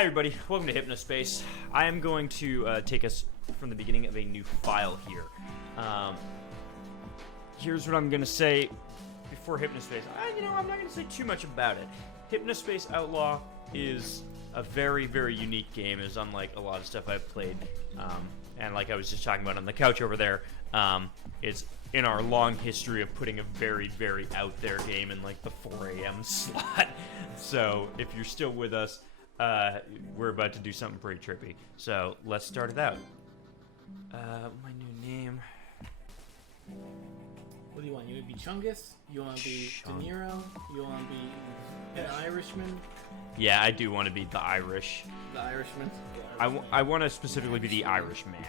Hi everybody, welcome to Hypnospace. I am going to take us from the beginning of a new file here. Here's what I'm going to say before Hypnospace. I'm not going to say too much about it. Hypnospace Outlaw is a very, very unique game. It's unlike a lot of stuff I've played. And like I was just talking about on the couch over there, it's in our long history of putting a very, very out there game in like the 4 a.m. slot. So if you're still with us, we're about to do something pretty trippy. So let's start it out. My new name. What do you want? You want to be Chungus? You want to be De Niro? You want to be an Irishman? Yeah, I do want to be the Irish. The Irishman? I want to specifically be the Irish man.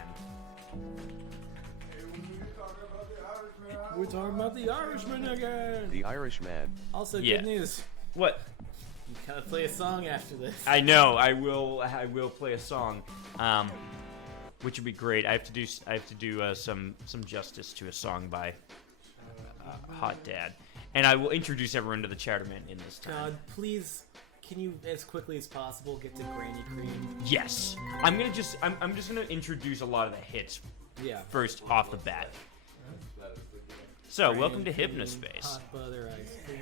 We're talking about the Irishman again! The Irishman. Also, Yeah. good news. What? You gotta play a song after this. I know. I will play a song, which would be great. I have to do some justice to a song by Hot Dad, and I will introduce everyone to the Chowder Man in this time. God, please, can you, as quickly as possible, get to Granny Cream? Yes, I'm just gonna introduce a lot of the hits Yeah. first off the bat. So, Granny welcome to Cream, Hypnospace. Hot butter ice cream.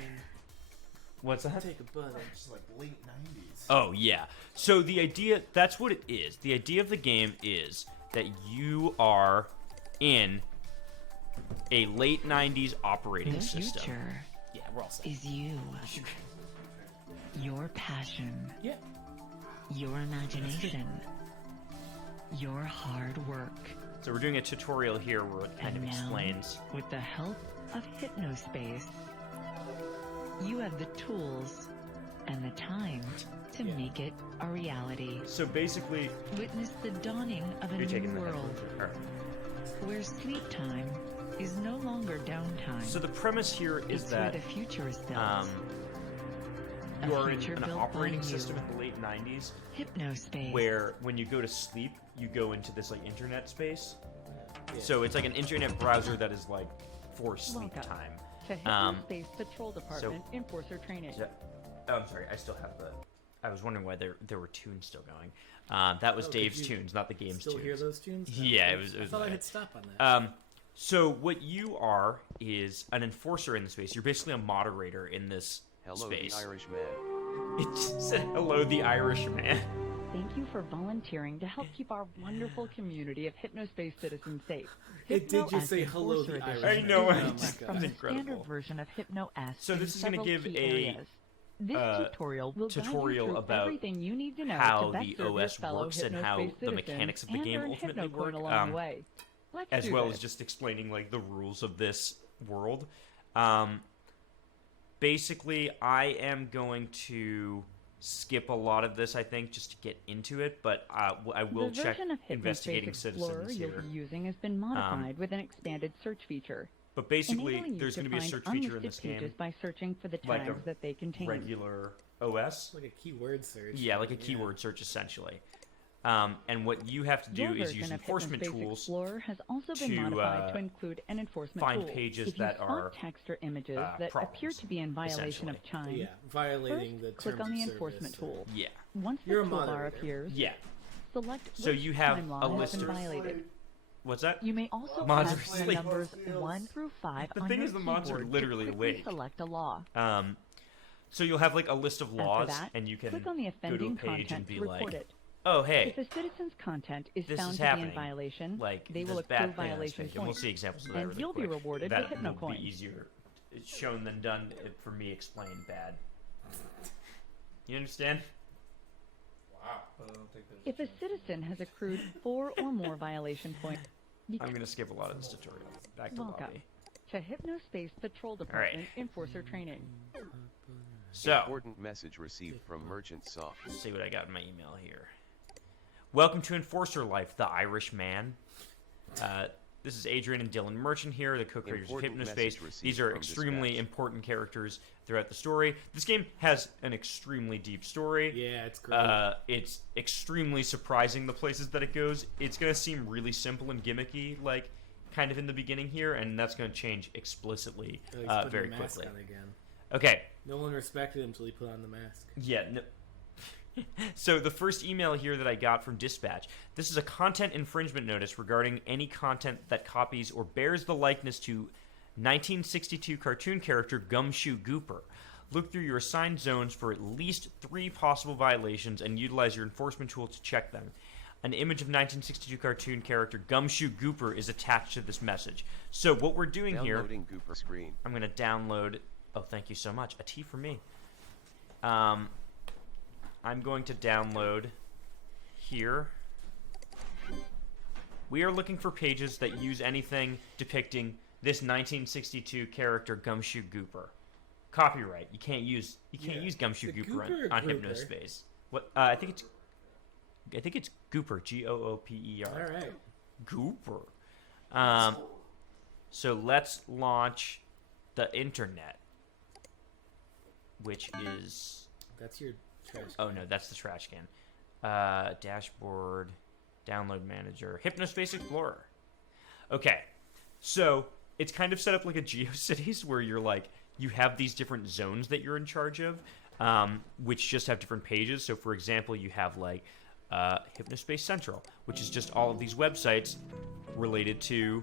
What's that? Take a butter. Just like late 90s. Oh, yeah. So the idea, that's what it is. The idea of the game is that you are in a late 90s operating The system. future Yeah, we're all set. is you. Your passion, Yeah. your imagination, your hard work. So we're doing a tutorial here where it kind of And now, explains. with the help of Hypnospace, you have the tools and the time to make it a reality. So basically, Witness the dawning of a you're taking new the world headphones. All right. where sleep time is no longer downtime. So the premise here is it's where that the future is built. you A are in future an built operating by you. system in the late 90s Hypnospace. where when you go to sleep, you go into this like internet space. Yeah. So it's like an internet browser that is like for sleep Welcome time. to Hypnospace Patrol Department Enforcer Training. Oh, I'm sorry. I still have the. I was wondering why there were tunes still going. That was Oh, Dave's did you tunes, not the game's Still tunes. hear those tunes? Yeah, it was I thought I bad. hit stop on that. So what you are is an enforcer in the space. You're basically a moderator in this Hello, space. the Irishman. It just said hello, the Irish man. Thank you for volunteering to help keep our wonderful community of Hypnospace citizens safe. It did Hypno just S say hello, the Enforcer Irish Edition I know, is I different just- from that's the incredible. standard version of Hypno S. So this in is gonna several give key a, areas. This tutorial will guide tutorial you through about everything you need to know how to best the serve your OS fellow works and how Hypnospace the mechanics of the citizens game and ultimately earn work, Hypnocoin along the way. Let's as do well this. as just explaining like the rules of this world. Basically, I am going to skip a lot of this, I think, just to get into it, but I will the check version of investigating Hypnospace Explorer citizens you'll here. be using has been modified with an expanded search feature. But basically, enabling you there's to going to be a find search feature in unlisted this game, pages by searching for the like a tags that they contain. regular OS. Like a keyword search. Yeah, like a keyword search essentially. And what you have to do Your is use version of enforcement Hypnospace tools Explorer has also been to, modified to include an enforcement find tool. pages if you that spot are, text or images that problems, appear to be in violation of chime, Yeah, violating first the click terms on the of enforcement service. tool. Yeah. Once the You're a toolbar moderator. appears, Yeah. select So which you have time law a has list been of- violated. What's that? You may also Mods are press the asleep. numbers 1 through 5 The on thing your is the mods are keyboard literally to quickly awake. select a law. So you'll have like a list of laws, After that, and you can click on the go to a offending page and content be to report like, it. "Oh, hey, If a citizen's content is this found is to be happening. in violation, like they this will bad accrue thing on this violation page," and we'll points. see examples of that and really you'll be quick. rewarded that with will Hypnocoin. be easier shown than done for me explained bad. You understand? Wow. I don't think there's If a citizen has accrued 4 or more violation points, you I'm gonna skip a lot of this tutorial. Back to Welcome lobby. to Hypnospace Patrol Department Enforcer Training. So, Important message received from Merchant Soft. let's see what I got in my email here. Welcome to Enforcer Life, the Irish man. This is Adrian and Dylan Merchant here, the co-creators of Important Hypnospace. message received These are from extremely Dispatch. important characters throughout the story. This game has an extremely deep story. Yeah, it's great. It's extremely surprising the places that it goes. It's going to seem really simple and gimmicky, like, kind of in the beginning here, and that's going to change explicitly Oh, he's putting very the mask quickly. on again. Okay, No one respected him until he put on the mask. yeah, no, So the first email here that I got from Dispatch, this is a content infringement notice regarding any content that copies or bears the likeness to 1962 cartoon character Gumshoe Gooper. Look through your assigned zones for at least 3 possible violations and utilize your enforcement tool to check them. An image of 1962 cartoon character Gumshoe Gooper is attached to this message. So what we're doing here... Downloading Gooper screen. I'm going to download... Oh, thank you so much. A T for me. I'm going to download here. We are looking for pages that use anything depicting this 1962 character Gumshoe Gooper. Copyright. You can't use Gumshoe Gooper on Hypnospace. What? I think it's Gooper. Gooper. All right. Gooper. So let's launch the internet, which is... That's your trash can. Oh, no, that's the trash can. Dashboard, download manager, Hypnospace Explorer. Okay, so it's kind of set up like a GeoCities where you're like, you have these different zones that you're in charge of, which just have different pages. So, for example, you have like Hypnospace Central, which is just all of these websites related to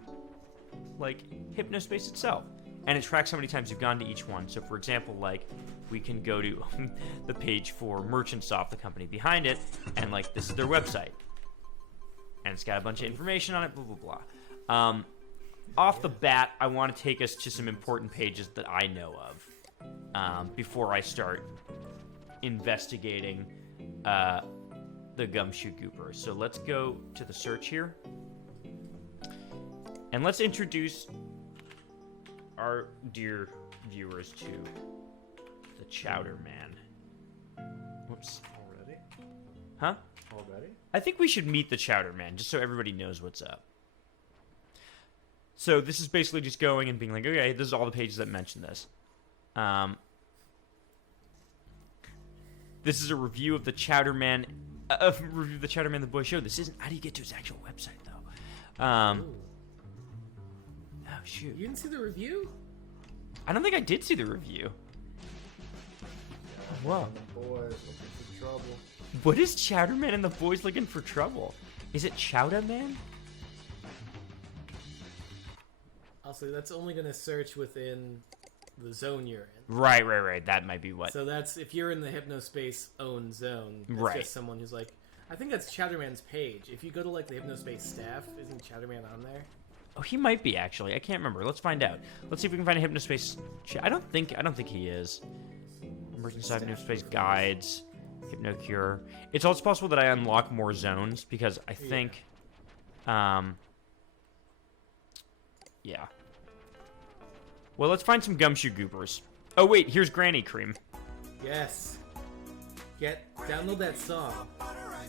like Hypnospace itself. And it tracks how many times you've gone to each one. So, for example, like, we can go to the page for Merchantsoft, the company behind it, and, like, this is their website. And it's got a bunch of information on it, blah, blah, blah. Off the bat, I want to take us to some important pages that I know of before I start investigating the Gumshoe Gooper. So let's go to the search here. And let's introduce our dear viewers to the Chowder Man. Whoops. Already? Huh? Already? I think we should meet the Chowder Man, just so everybody knows what's up. So this is basically just going and being like, okay, this is all the pages that mention this. This is a review of the Chowder Man, the Boy Show. This isn't, how do you get to his actual website, though? Oh, shoot. You didn't see the review? I don't think I did see the review. Whoa. Boys looking for trouble. What is Chowder Man and the Boys Looking for Trouble? Is it Chowder Man? Also, that's only going to search within the zone you're in. Right. That might be what. So that's, if you're in the Hypnospace owned zone, that's Right. just someone who's like, I think that's Chowder Man's page. If you go to like the Hypnospace staff, isn't Chowder Man on there? Oh, he might be, actually. I can't remember. Let's find out. Let's see if we can find a Hypnospace... I don't think he is. Emergency Hypnospace guides. Hypnocure. It's also possible that I unlock more zones, because I think... Yeah. Well, let's find some Gumshoe Goopers. Oh, wait. Here's Granny Cream. Yes. Download that song.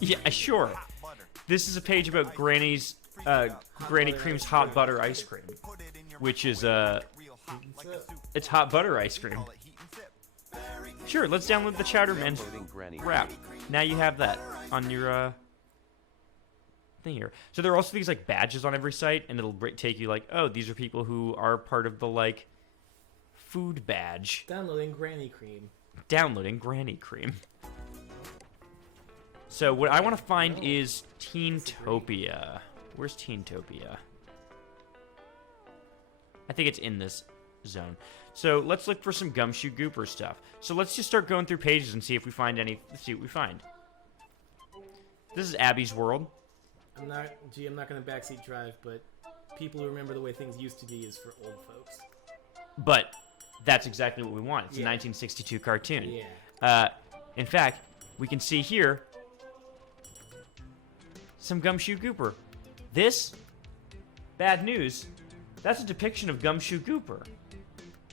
Yeah, sure. This is a page about Granny Cream's hot butter ice cream, which is it's hot butter ice cream. Sure, let's download the Chowder Man's rap. Now you have that on your thing here. So there are also these like badges on every site, and it'll take you like, oh, these are people who are part of the like food badge. Downloading Granny Cream. Downloading Granny Cream. So what I want to find is Teentopia. Where's Teentopia? I think it's in this zone. So let's look for some Gumshoe Gooper stuff. So let's just start going through pages and see if we find any. Let's see what we find. This is Abby's World. I'm not going to backseat drive, but people who remember the way things used to be is for old folks. But that's exactly what we want. It's a 1962 cartoon. Yeah. In fact, we can see here some Gumshoe Gooper. This, bad news, that's a depiction of Gumshoe Gooper.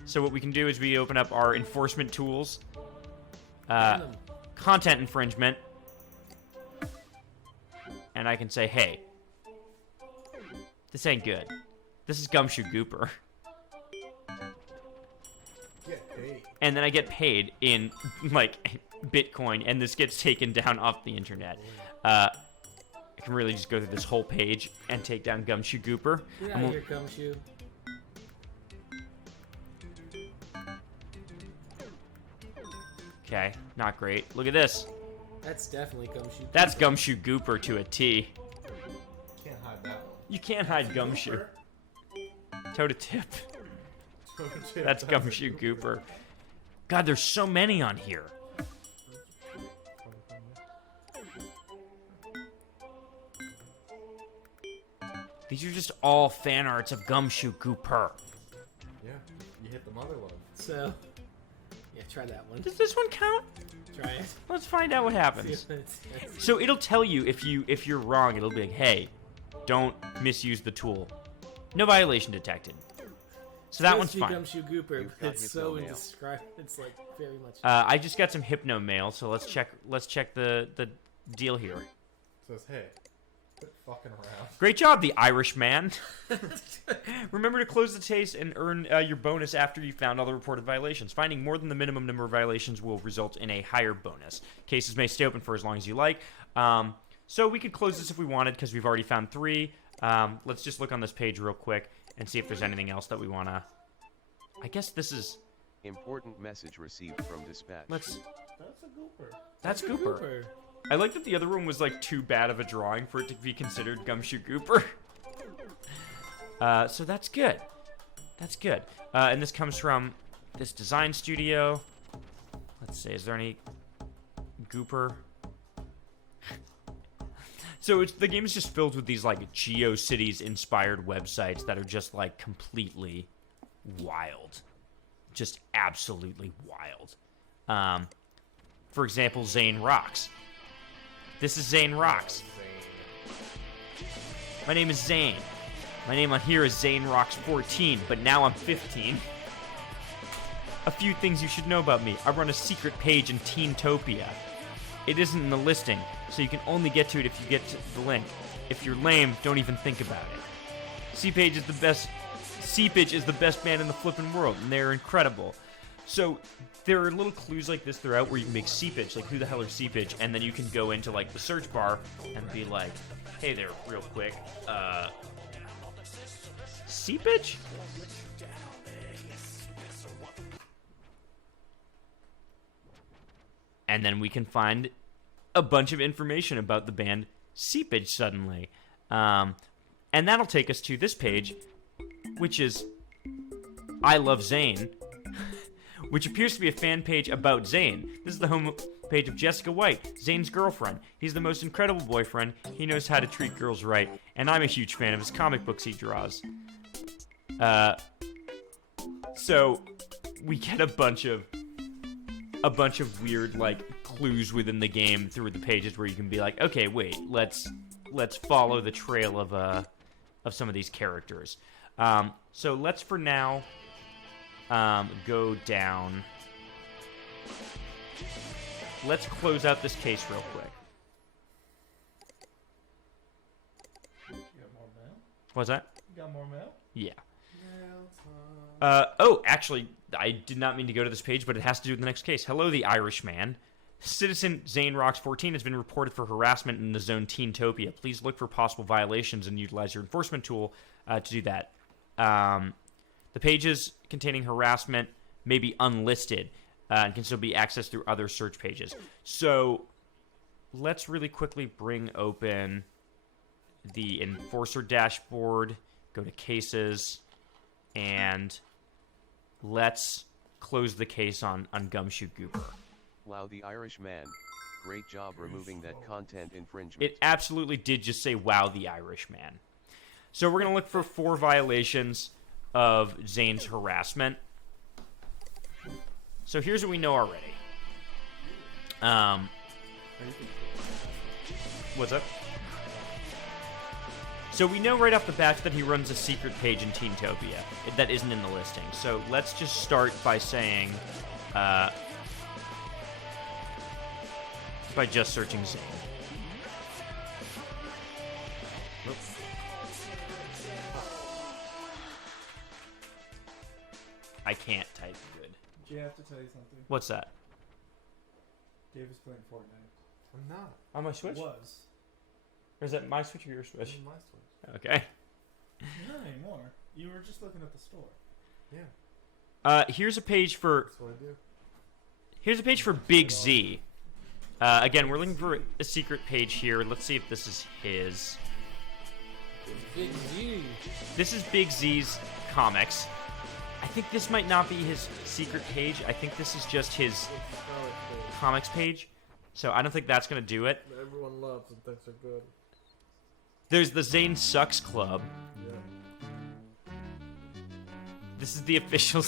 So what we can do is we open up our enforcement tools, content infringement, and I can say, hey, this ain't good. This is Gumshoe Gooper. Get paid. And then I get paid in, like, Bitcoin, and this gets taken down off the internet. I can really just go through this whole page and take down Gumshoe Gooper. Get out of here, Gumshoe. Okay, not great. Look at this. That's definitely Gumshoe. That's Gumshoe Gooper to a T. Can't hide that one. You can't hide Gumshoe. Toe to tip. That's Gumshoe Gooper. God, there's so many on here. These are just all fan arts of Gumshoe Gooper. Yeah, you hit the mother lode. So, yeah, try that one. Does this one count? Try it. Let's find out what See happens. if it's- So it'll tell you if you're wrong. It'll be like, hey, don't misuse the tool. No violation detected. So that one's supposed to fine. be Gumshoe Gooper, You've but got it's so Hypno Mail. indescribable. It's like very much. I just got some Hypno mail, so let's check the deal here. Says, hey, quit fucking around. Great job, the Irish man. Remember to close the case and earn your bonus after you found all the reported violations. Finding more than the minimum number of violations will result in a higher bonus. Cases may stay open for as long as you like. So we could close this if we wanted because we've already found 3. Let's just look on this page real quick and see if there's anything else that we want to... I guess this is... Important message received from dispatch. Let's... That's a gooper. That's Gooper. I like that the other one was like too bad of a drawing for it to be considered Gumshoe Gooper. So that's good. That's good. And this comes from this design studio. Let's see, is there any Gooper? So the game is just filled with these like GeoCities inspired websites that are just like completely wild. Just absolutely wild. For example, Zane Rocks. This is Zane Rocks. My name is Zane. My name on here is Zane Rocks 14, but now I'm 15. A few things you should know about me. I run a secret page in Teentopia. It isn't in the listing, so you can only get to it if you get to the link. If you're lame, don't even think about it. Seepage is the best. Seepage is the best band in the flippin' world, and they're incredible. So there are little clues like this throughout where you can make seepage, like who the hell are seepage, and then you can go into like the search bar and be like, hey there, real quick, seepage? And then we can find a bunch of information about the band Seepage suddenly. And that'll take us to this page, which is I Love Zane, which appears to be a fan page about Zane. This is the home page of Jessica White, Zane's girlfriend. He's the most incredible boyfriend. He knows how to treat girls right, and I'm a huge fan of his comic books he draws. So we get a bunch of weird like clues within the game through the pages where you can be like, okay, wait, let's follow the trail of some of these characters. So let's for now go down. Let's close out this case real quick. You got more mail? What's that? You got more mail? Yeah. Mail time. Oh, actually, I did not mean to go to this page, but it has to do with the next case. Hello, the Irishman. Citizen Zane Rocks 14 has been reported for harassment in the zone Teentopia. Please look for possible violations and utilize your enforcement tool to do that. The pages containing harassment may be unlisted and can still be accessed through other search pages. So let's really quickly bring open the Enforcer dashboard, go to Cases, and let's close the case on Gumshoe Gooper. Wow, the Irish man. Great job removing that content infringement. It absolutely did just say, wow, the Irishman. So we're going to look for 4 violations of Zane's harassment. So here's what we know already. What's up? So we know right off the bat that he runs a secret page in Teentopia that isn't in the listing. So let's just start by saying, by just searching Zane. I can't type good. Did you have to tell you something? What's that? Dave is playing Fortnite. I'm not. On my Switch? Was. Or is that my Switch or your Switch? This is my Switch. Okay. Not anymore. You were just looking at the store. Yeah, Here's a page for that's what I do. Big Z. Again, we're looking for a secret page here. Let's see if this is his. Big Z. This is Big Z's comics. I think this might not be his secret page. I think this is just his comics page. So I don't think that's going to do it. Everyone loves and thinks they're good. There's the Zane Sucks Club. Yeah. This is the official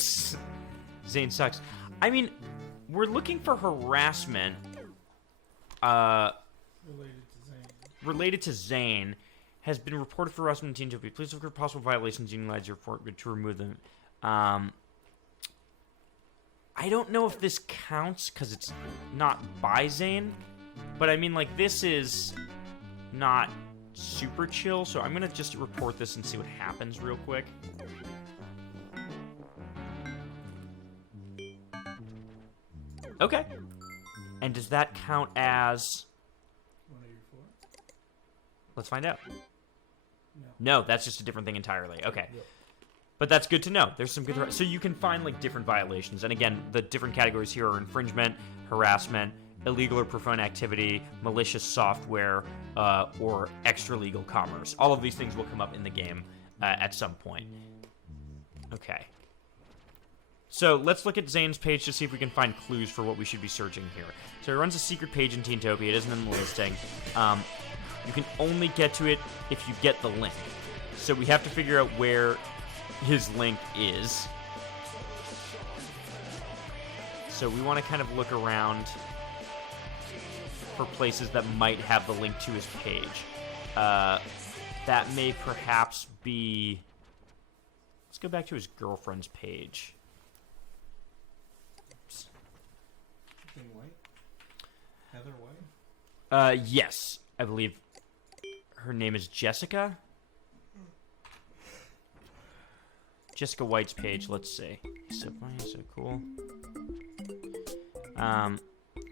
Zane Sucks. I mean, we're looking for harassment related to Zane. Has been reported for harassment in Teentopia. Please look for possible violations. Utilize your report to remove them. I don't know if this counts because it's not by Zane, but I mean, like, this is not super chill, so I'm gonna just report this and see what happens real quick. Okay. And does that count as... Let's find out. No, that's just a different thing entirely. Okay. But that's good to know. There's some good... So you can find, like, different violations. And again, the different categories here are infringement, harassment, illegal or profane activity, malicious software, or extra-legal commerce. All of these things will come up in the game at some point. Okay. So let's look at Zane's page to see if we can find clues for what we should be searching here. So he runs a secret page in Teentopia. It isn't in the listing. You can only get to it if you get the link. So we have to figure out where his link is. So we want to kind of look around for places that might have the link to his page. That may perhaps be... Let's go back to his girlfriend's page. Oops. White? Heather White? Yes. I believe her name is Jessica. Jessica White's page, let's see. So funny, so cool.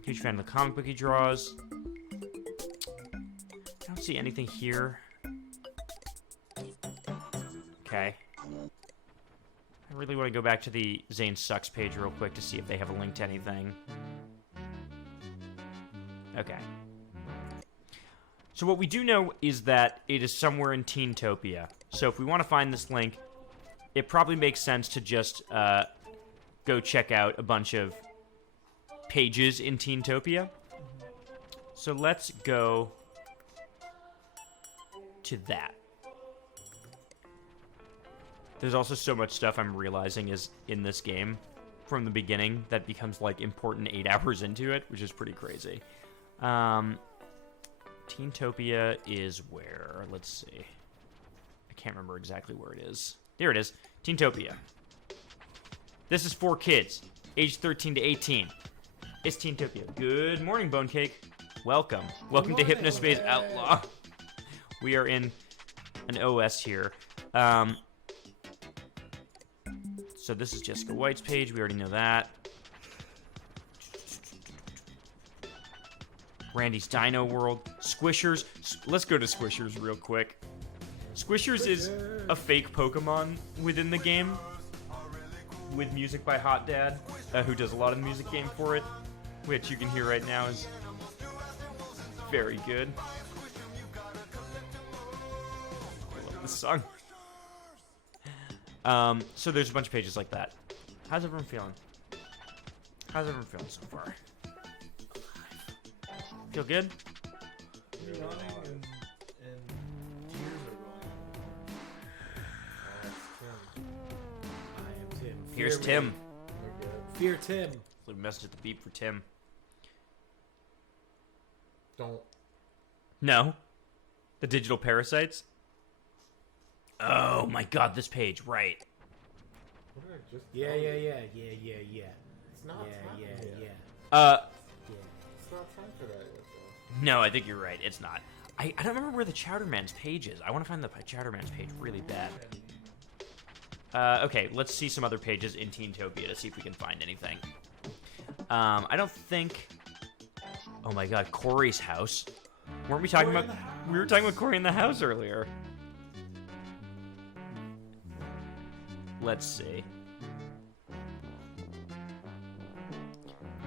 Huge fan of the comic book he draws. I don't see anything here. Okay. I really want to go back to the Zane Sucks page real quick to see if they have a link to anything. Okay. So what we do know is that it is somewhere in Teentopia. So if we want to find this link, it probably makes sense to just go check out a bunch of pages in Teentopia. So let's go to that. There's also so much stuff I'm realizing is in this game from the beginning that becomes, like, important 8 hours into it, which is pretty crazy. Teentopia is where? Let's see. I can't remember exactly where it is. There it is. Teentopia. This is for kids, aged 13 to 18. It's Teentopia. Good morning, Bone Cake. Welcome. Welcome to Hypnospace Outlaw. We are in an OS here. So this is Jessica White's page. We already know that. Randy's Dino World. Squishers. Let's go to Squishers real quick. Squishers is a fake Pokemon within the game with music by Hot Dad, who does a lot of the music game for it, which you can hear right now is very good. I love this song. So there's a bunch of pages like that. How's everyone feeling? How's everyone feeling so far? Feel good? You're yawning and tears are rolling. I am Tim. Here's Fear Tim. me. They're good. Fear Tim. Leave a message at the beep for Tim. Don't. No. The digital parasites? Oh my god, this page, right. What did I just Yeah. tell you? It's not time for that. It's not time for that yet, though. No, I think you're right. It's not. I don't remember where the Chowder Man's page is. I want to find the Chowder Man's page really bad. Okay, let's see some other pages in Teentopia to see if we can find anything. I don't think... Oh my god, Corey's house. Weren't we talking about... We were talking about Corey in the house earlier. Let's see.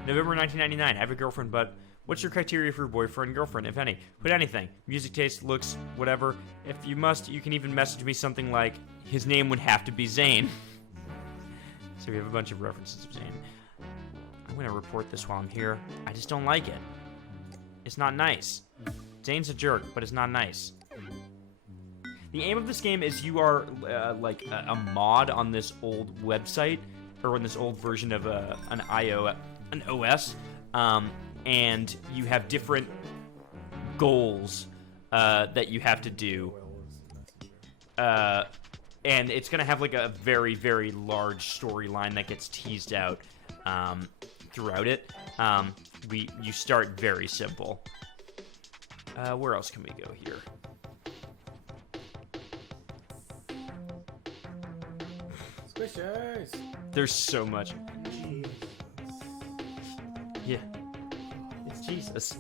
November 1999. I have a girlfriend, but What's your criteria for your boyfriend, girlfriend, if any? Put anything. Music taste, looks, whatever. If you must, you can even message me something like, his name would have to be Zane. So we have a bunch of references of Zane. I'm going to report this while I'm here. I just don't like it. It's not nice. Zane's a jerk, but it's not nice. The aim of this game is you are like a mod on this old website, or on this old version of an OS, and you have different goals that you have to do. And it's going to have like a very, very large storyline that gets teased out throughout it. You start very simple. Where else can we go here? Squishers! There's so much. Yeah. It's Jesus.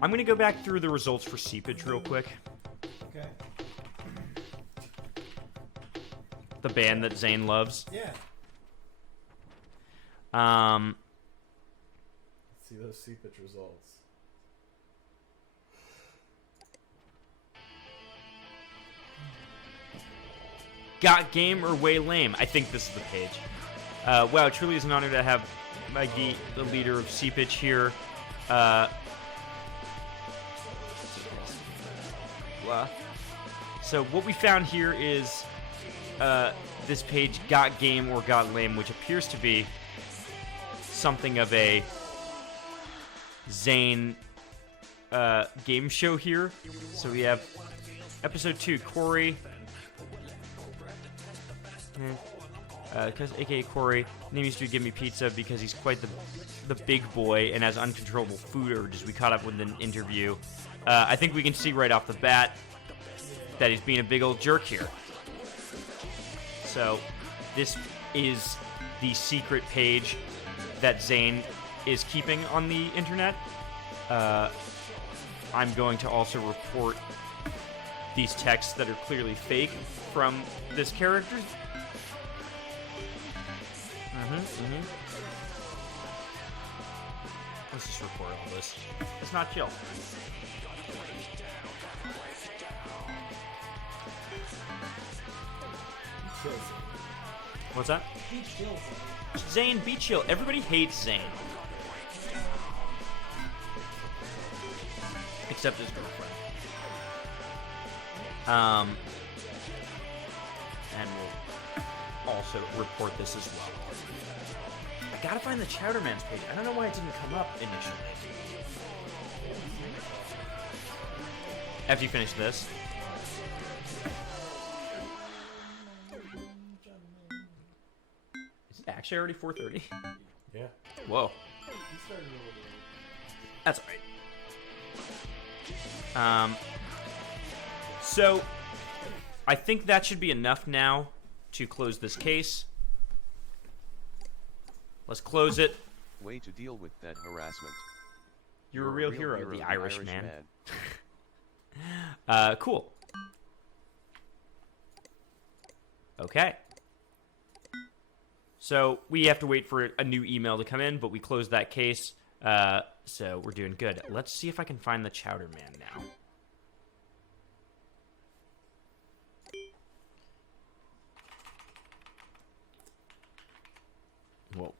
I'm going to go back through the results for Seepage real quick. Okay. The band that Zane loves. Yeah. Um, Let's see those seepage results. Got game or way lame? I think this is the page. Wow, it truly is an honor to have Maggie, the leader of Seepage, here. So what we found here is this page, got game or got lame, which appears to be something of a Zane game show here. So we have episode 2, Corey. AKA Corey, name used to be Give Me Pizza because he's quite the big boy and has uncontrollable food urges. We caught up with an interview. I think we can see right off the bat that he's being a big old jerk here. So this is the secret page that Zane is keeping on the internet. I'm going to also report these texts that are clearly fake from this character. Let's just report all this. It's not chill. What's that? Zane, be chill. Everybody hates Zane. Except his girlfriend. And we'll also report this as well. I gotta find the Chowder Man's page. I don't know why it didn't come up initially. After you finish this. Is it actually already 4:30? Yeah. Whoa. You started a little bit. That's alright. So, I think that should be enough now to close this case. Let's close it. Way to deal with that harassment. You're a real hero, the Irish man. Cool. Okay. So, we have to wait for a new email to come in, but we closed that case. So, we're doing good. Let's see if I can find the Chowder Man now. Whoa.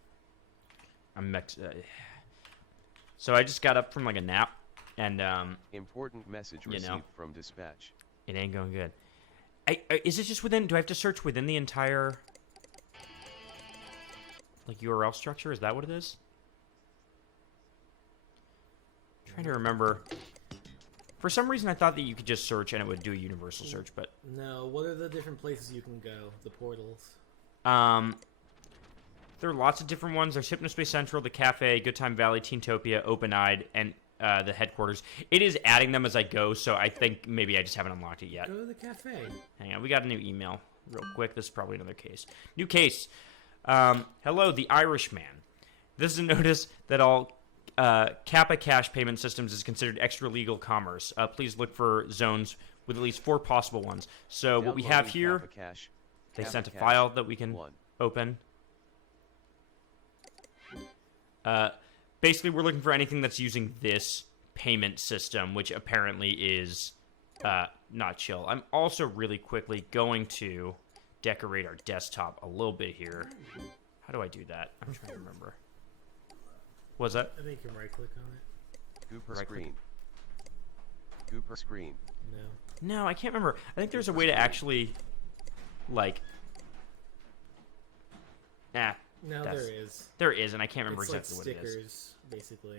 So I just got up from like a nap, and Important message received from dispatch. it ain't going good. Is it just within? Do I have to search within the entire like URL structure? Is that what it is? I'm trying to remember. For some reason, I thought that you could just search and it would do a universal search, but No, what are the different places you can go? The portals. there are lots of different ones. There's Hypnospace Central, the Cafe, Good Time Valley, Teentopia, Open Eyed, and the headquarters. It is adding them as I go, so I think maybe I just haven't unlocked it yet. Go to the cafe. Hang on, we got a new email real quick. This is probably another case. New case. Hello, the Irish Man. This is a notice that all Kappa cash payment systems is considered extra-legal commerce. Please look for zones with at least 4 possible ones. So what we have here, they sent a file that we can open. basically, we're looking for anything that's using this payment system, which apparently is not chill. I'm also really quickly going to decorate our desktop a little bit here. How do I do that? I'm trying to remember. What's that? I think you can right-click on it. Gooper Right screen. Gooper screen. No. No, I can't remember. I think there's a way to actually, like... Nah. No, That's- there is. There is, and I can't remember It's exactly like what it is. stickers, basically.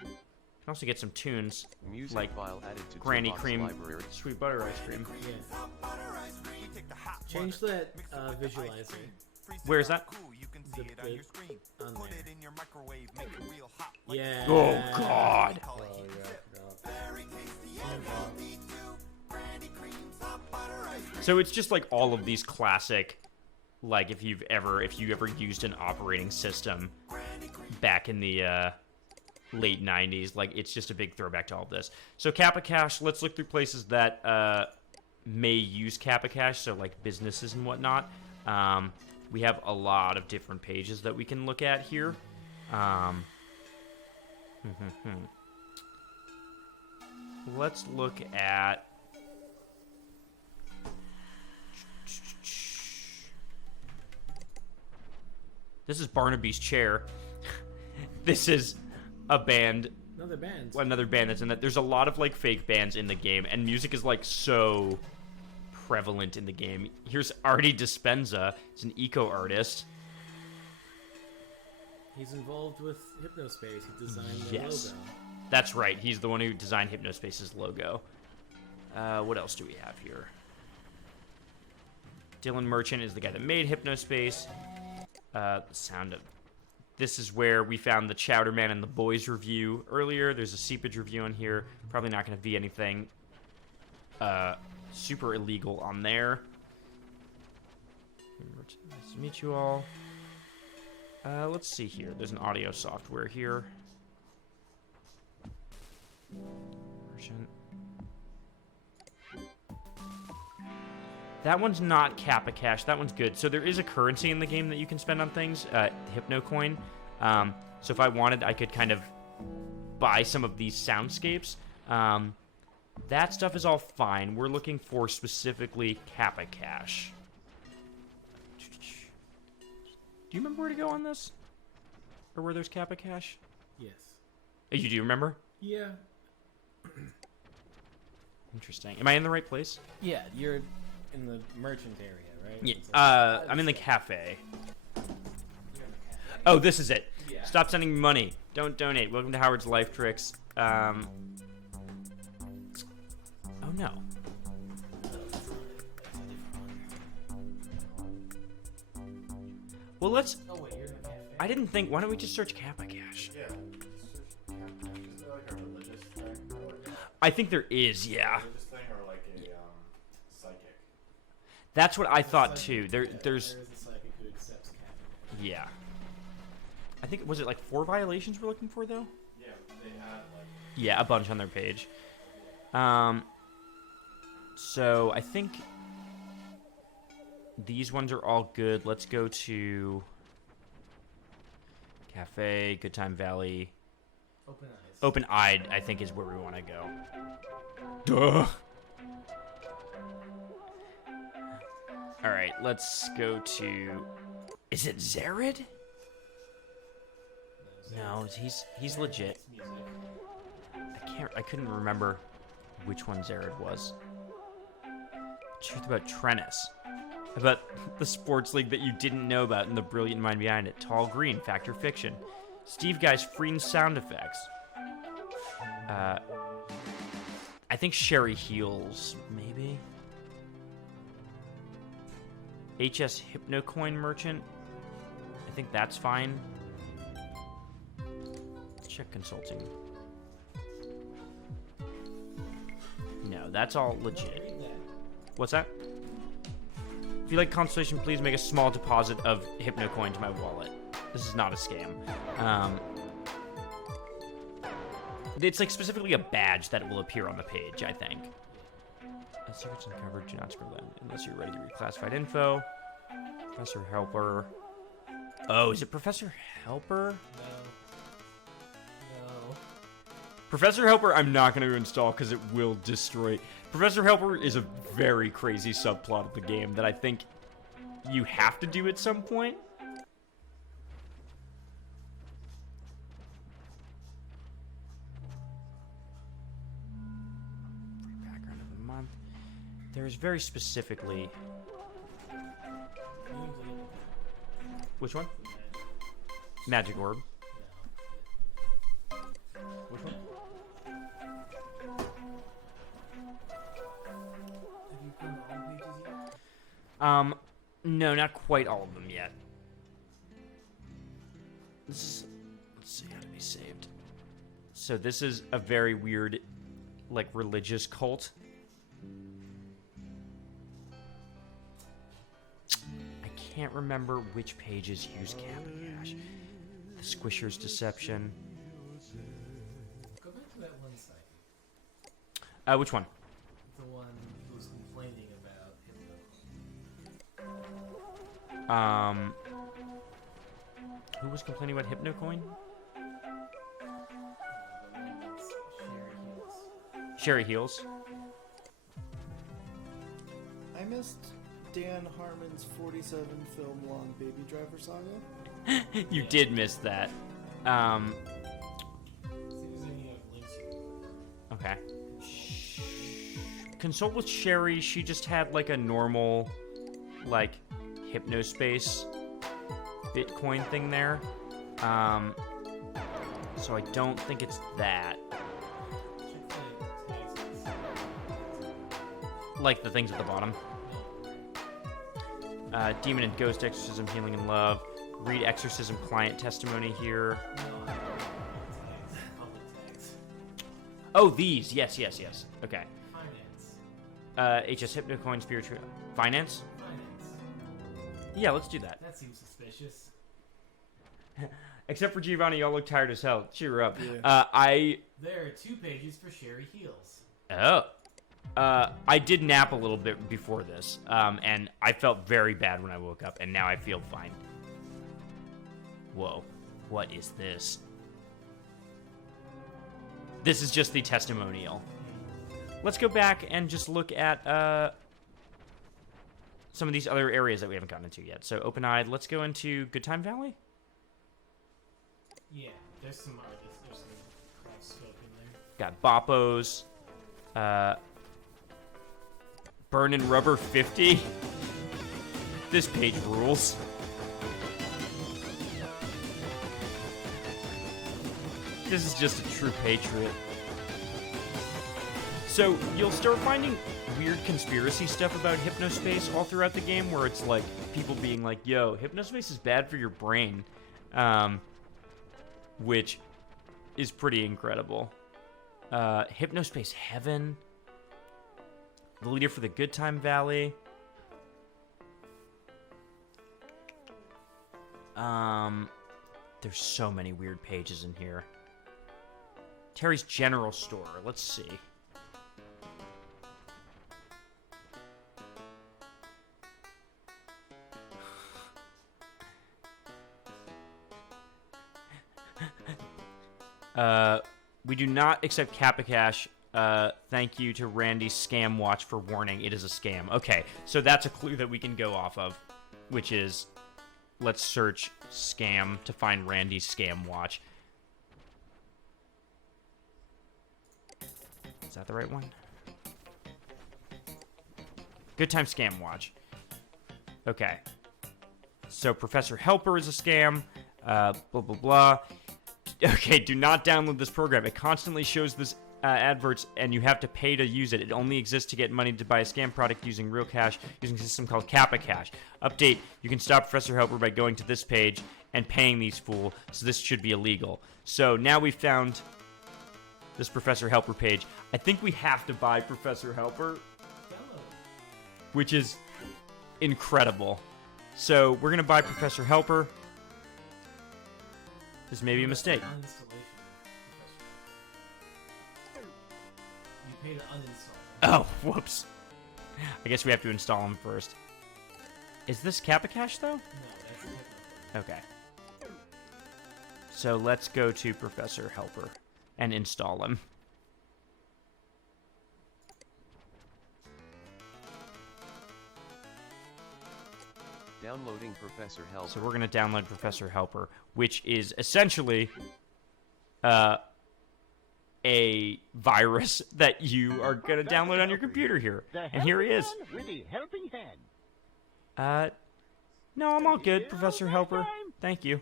You can also get some tunes, Music like file added to Granny toolbox Cream, library. Sweet Butter Ice Cream. Yeah. Change that visualizer. Where is that? On there. Yeah. Oh, God. Oh, yeah, I forgot. So it's just like all of these classic, like if you ever used an operating system back in the late 90s, like it's just a big throwback to all of this. So Kappa Cash, let's look through places that may use Kappa Cash, so like businesses and whatnot. We have a lot of different pages that we can look at here. Let's look at... This is Barnaby's Chair. This is a band, Another band. another band that's in that. There's a lot of like fake bands in the game, and music is like so prevalent in the game. Here's Artie Dispenza. He's an eco artist. He's involved with Hypnospace. He designed the Yes. logo. That's right. He's the one who designed Hypnospace's logo. What else do we have here? Dylan Merchant is the guy that made Hypnospace. The sound of... This is where we found the Chowder Man and the Boys review earlier. There's a seepage review on here. Probably not going to be anything super illegal on there. Nice to meet you all. Let's see here. There's an audio software here. Merchant. That one's not Kappa Cash. That one's good. So there is a currency in the game that you can spend on things, Hypnocoin. So if I wanted, I could kind of buy some of these soundscapes. That stuff is all fine. We're looking for specifically Kappa Cash. Do you remember where to go on this? Or where there's Kappa Cash? Yes. Oh, you do remember? Yeah. Interesting. Am I in the right place? Yeah, you're in the merchant area, right? Yeah. It's like- I'm in the cafe. Oh, this is it. Yeah. Stop sending me money. Don't donate. Welcome to Howard's Life Tricks. Oh no. Well, let's. Oh wait, you're in the cafe. I didn't think. Why don't we just search Kappa Cash? Yeah. Isn't there like a religious thing? Or like I think there is. a Yeah. religious thing or like a psychic? That's what I thought Psychic- too. There's. There is a psychic who accepts Kappa. Yeah. I think was it like 4 violations we're looking for though? Yeah, they had like. Yeah, a bunch on their page. So I think these ones are all good. Let's go to Cafe, Good Time Valley. Open eyes. Open Eyed, I think, is where we want to go. Duh. All right, let's go to. Is it Zared? No, he's legit. I couldn't remember which one Zared was. Truth about Trennis. About the sports league that you didn't know about and the brilliant mind behind it. Tall Green, Fact or Fiction. Steve Guy's free sound effects. I think Sherry Heels, maybe. HS Hypnocoin Merchant. I think that's fine. Let's check consulting. No, that's all legit. What's that? If you like consultation, please make a small deposit of Hypnocoin to my wallet. This is not a scam. It's like specifically a badge that will appear on the page, I think. Secrets uncovered, do not spread them unless you're ready to read classified info. Professor Helper. Oh, is it Professor Helper? Professor Helper, I'm not going to install because it will destroy. Professor Helper is a very crazy subplot of the game that I think you have to do at some point. Background of the month. There's very specifically. Which one? Magic Orb. Which one? Have you done all the pages yet? No, not quite all of them yet. This is, let's see how to be saved. So this is a very weird, like, religious cult. I can't remember which pages use Capacash. The Squisher's Deception. Go back to that one site. Which one? The one who was complaining about Hypno. Who was complaining about Hypnocoin? Sherry Heels. I missed Dan Harmon's 47 film long Baby Driver saga. You did miss that. Okay. Consult with Sherry. She just had like a normal, like, Hypnospace Bitcoin thing there. So I don't think it's that. Like the things at the bottom. Demon and Ghost Exorcism, Healing and Love. Read Exorcism client testimony here. Oh, these. Yes, yes, yes. Okay. HS Hypnocoin, Spiritual... Finance? Yeah, let's do that. That seems suspicious. Except for Giovanni, y'all look tired as hell. Cheer her up. Yeah. There are 2 pages for Sherry Heels. Oh. I did nap a little bit before this, and I felt very bad when I woke up, and now I feel fine. Whoa. What is this? This is just the testimonial. Let's go back and just look at some of these other areas that we haven't gotten into yet. So, Open-Eyed, let's go into Good Time Valley? Yeah, there's some scope in there. Got Boppos. Burnin' Rubber 50. This page rules. This is just a true patriot. So, you'll start finding weird conspiracy stuff about Hypnospace all throughout the game, where it's like, people being like, yo, Hypnospace is bad for your brain. Which is pretty incredible. Hypnospace Heaven. The leader for the Good Time Valley. There's so many weird pages in here. Terry's General Store. Let's see. We do not accept Capacash. Thank you to Randy's Scam Watch for warning. It is a scam. Okay, so that's a clue that we can go off of, which is, let's search scam to find Randy's Scam Watch. Is that the right one? Good Time Scam Watch. Okay. So Professor Helper is a scam. Blah, blah, blah. Okay, do not download this program. It constantly shows this adverts, and you have to pay to use it. It only exists to get money to buy a scam product using real cash, using a system called Capacash. Update, you can stop Professor Helper by going to this page and paying these fools, so this should be illegal. So now we've found this Professor Helper page. I think we have to buy Professor Helper, which is incredible. So we're going to buy Professor Helper. This may be a mistake. You pay to uninstall. Oh, whoops. I guess we have to install them first. Is this Capacash, though? No, that's Hypno. Okay. So let's go to Professor Helper and install him. Downloading Professor Helper. So we're going to download Professor Helper, which is essentially a virus that you are going to download on your computer here. And here he is. With the helping hand. No, I'm all good, Professor Helper. Thank you.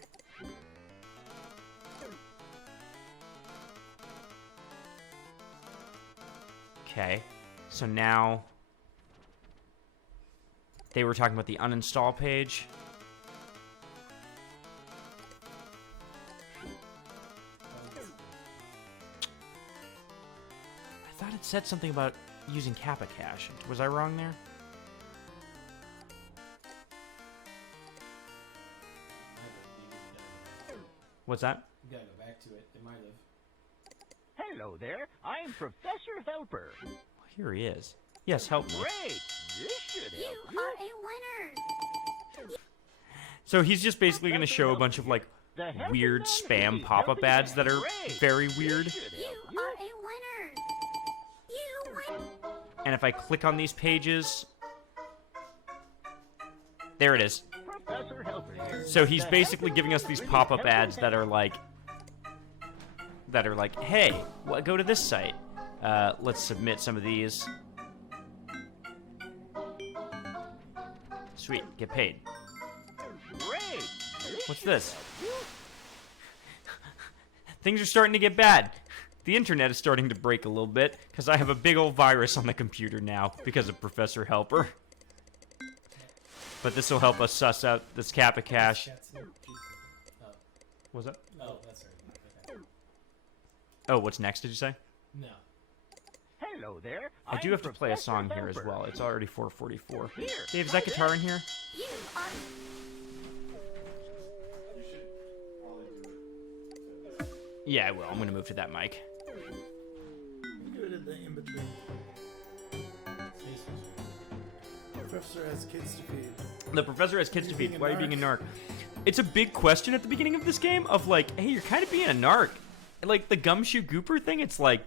Okay, so now they were talking about the uninstall page. I thought it said something about using Kappa Cache. Was I wrong there? What's that? You gotta go back to it. It might have. Hello there. I'm Professor Helper. Well, here he is. Yes, help me. Great. This should help you. are a winner. So he's just basically going to show a bunch of, like, The helping weird hand spam with the pop-up helping ads that hand. are Great. very weird. This should help You you. are a winner. You win. And if I click on these pages... There it is. Professor Helper here. So he's The basically helping giving us hand these with the pop-up helping ads that hand. are like, hey, go to this site. Let's submit some of these. Sweet, get paid. Great. What's should this? help you. Things are starting to get bad. The internet is starting to break a little bit because I have a big old virus on the computer now because of Professor Helper. But this will help us suss out this Kappa Cache. That's it. Oh. What's that? Oh, that's right. Okay. Oh, what's next, did you say? No. Hello there. I do I'm have to play a Professor song here as Helper. well. It's already 4:44. Here, Dave, is that try guitar this. in here? You are. Yeah, I will. I'm going to move to that mic. Do it in the in between. Professor has kids to feed. The professor has kids to You're feed. being a Why are you being a narc? narc. It's a big question at the beginning of this game of like, hey, you're kind of being a narc. Like the Gumshoe Gooper thing, it's like,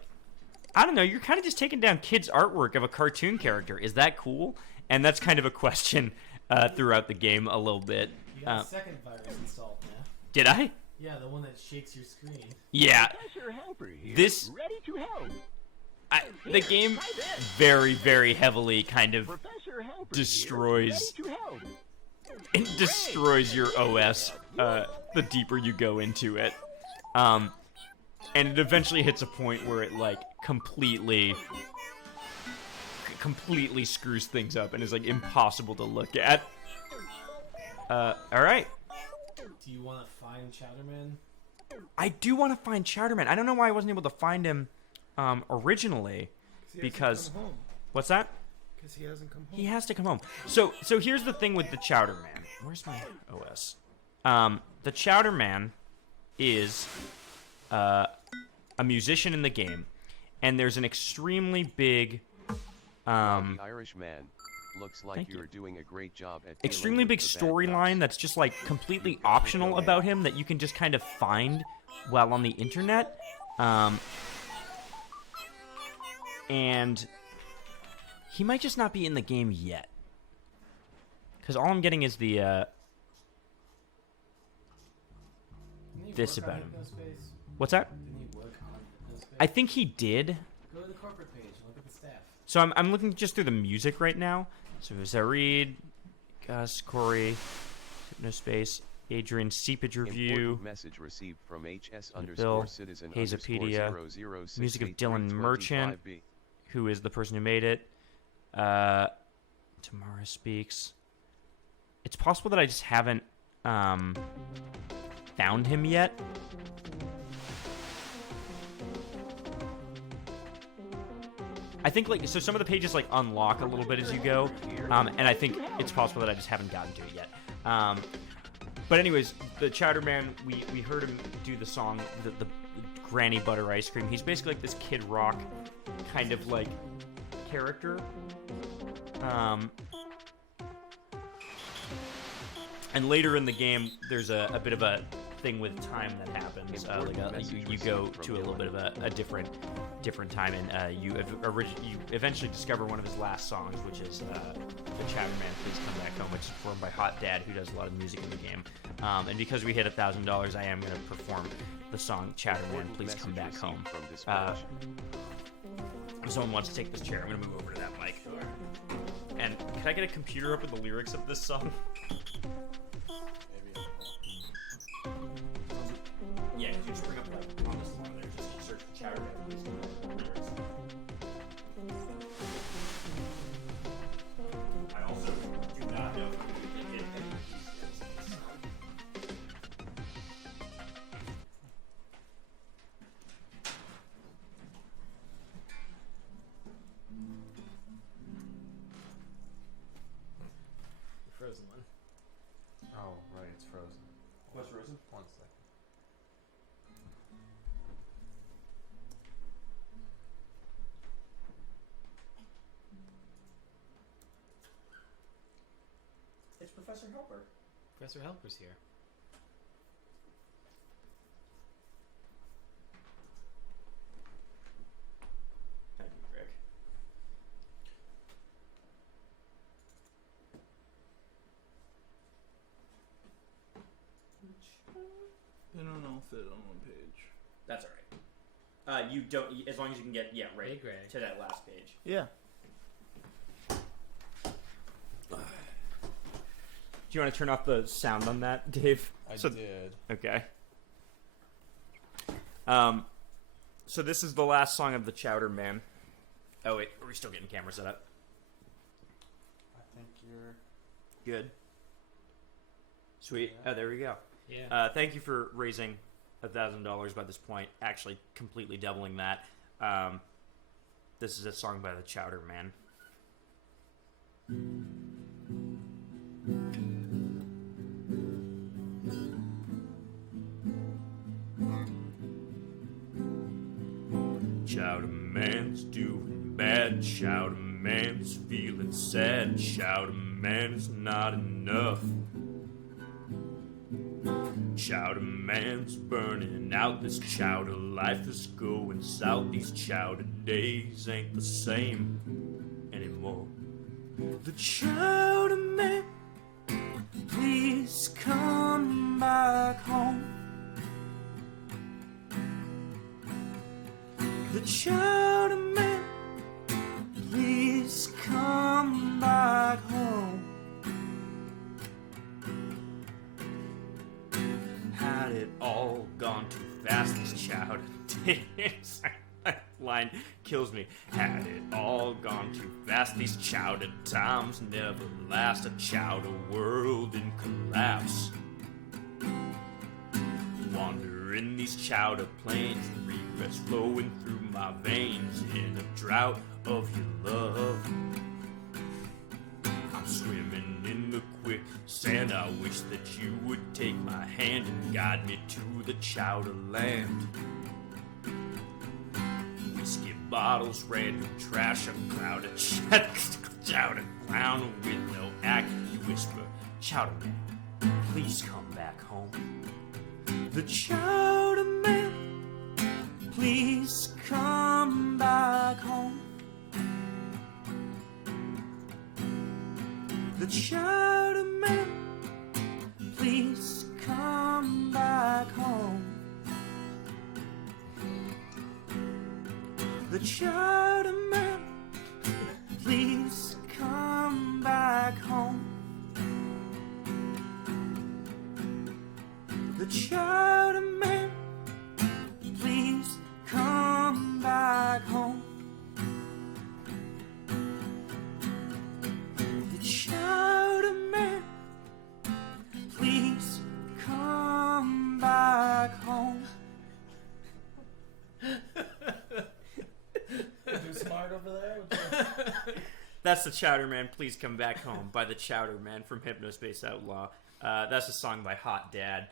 I don't know, you're kind of just taking down kids' artwork of a cartoon character. Is that cool? And that's kind of a question throughout the game a little bit. You got a second virus installed now. Did I? Yeah, the one that shakes your screen. Yeah. Professor Helper here. This- Ready to help. The game very, very heavily kind of Professor Helper destroys here. Ready to help. it destroys your OS the deeper you go into it. And it eventually hits a point where it like completely screws things up and is like impossible to look at. All right. Do you want to find Chowder Man? I do want to find Chowder Man. I don't know why I wasn't able to find him originally. Because what's that? Because he hasn't come home. He has to come home. So here's the thing with the Chowder Man. Where's my OS? The Chowder Man is a musician in the game, and there's an extremely big, The Irish man. Looks like Thank you. you're doing a great job at extremely dealing big with the bad storyline guys. that's just like completely optional about him that you can just kind of find while on the internet. And he might just not be in the game yet. Because all I'm getting is the, Didn't he this work on about him. Hypnospace? What's that? Didn't he work on Hypnospace? I think he did. Go to the corporate page and look at the staff. So I'm looking just through the music right now. So Zarid, Gus, Corey, Hypnospace, Adrian, Seepage Review, Important message received from HS Bill, _citizen Hazopedia, _0068 music of Dylan Merchant, 25B. who is the person who made it. Tamara Speaks. It's possible that I just haven't found him yet. I think like so some of the pages like unlock a little bit as you go, and I think it's possible that I just haven't gotten to it yet. But anyways, the Chowder Man, we heard him do the song, the Granny Butter Ice Cream. He's basically like this Kid Rock kind of like character. And later in the game, there's a bit of a thing with time that happens. Important You go message to a little bit of a different time, and you eventually discover one of his last songs, which is the Chowder Man, Please Come Back Home, which is performed by Hot Dad, who does a lot of music in the game. And because we hit $1,000, I am going to perform the song Chowder Man, Important Please Come Back message Home. received from this match. If someone wants to take this chair, I'm going to move over to that mic. And can I get a computer up with the lyrics of this song? Yeah, you just bring up like on this one there, just search for Chowder Man, Please Come Back Home lyrics. I also do not know if we can hit any of these lyrics. The Frozen one. Oh, right, it's frozen. What's frozen? 1 second. It's Professor Helper. Professor Helper's here. Thank you, Rick. I don't know if it on one page. That's alright. You don't, as long as you can get, right Hey, Greg. to that last page. Yeah. Do you want to turn off the sound on that, Dave? I did. Okay. So this is the last song of the Chowder Man. Oh wait, are we still getting camera set up? I think you're... Good. Sweet. Yeah. Oh, there we go. Yeah. Thank you for raising $1,000 by this point. Actually, completely doubling that. This is a song by the Chowder Man. Chowder Man's doing bad. Chowder Man's feeling sad. Chowder Man's not enough. Chowder Man's burning out. This chowder life is going south. These chowder days ain't the same anymore. The Chowder Man, please come back home. The Chowder Man, please come back home. Had it all gone too fast, this chowder days. That line kills me. Had it all gone too fast, these chowder times never last. A chowder world in collapse. Wandering these chowder plains, the regrets flowing through my veins in a drought of your love. I'm swimming in the quicksand. I wish that you would take my hand and guide me to the chowder land. Whiskey bottles, random trash, a crowd of chowder clown with no act. You whisper, Chowder Man, please come back home. The Chowder Man, please come back home. The Chowder Man, please come back home. The Chowder Man, please come back home. The Chowder Man, please come back home. The Chowder Man, please come back home. Too smart over there? That's the Chowder Man, Please Come Back Home by the Chowder Man from Hypnospace Outlaw. That's a song by Hot Dad.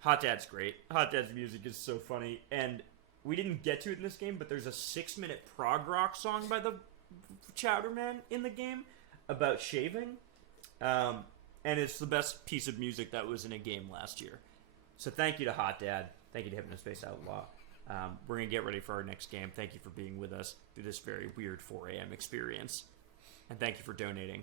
Hot Dad's great. Hot Dad's music is so funny. And we didn't get to it in this game, but there's a 6-minute prog rock song by the Chowder Man in the game about shaving. And it's the best piece of music that was in a game last year. So thank you to Hot Dad. Thank you to Hypnospace Outlaw. We're going to get ready for our next game. Thank you for being with us through this very weird 4 a.m. experience. And thank you for donating.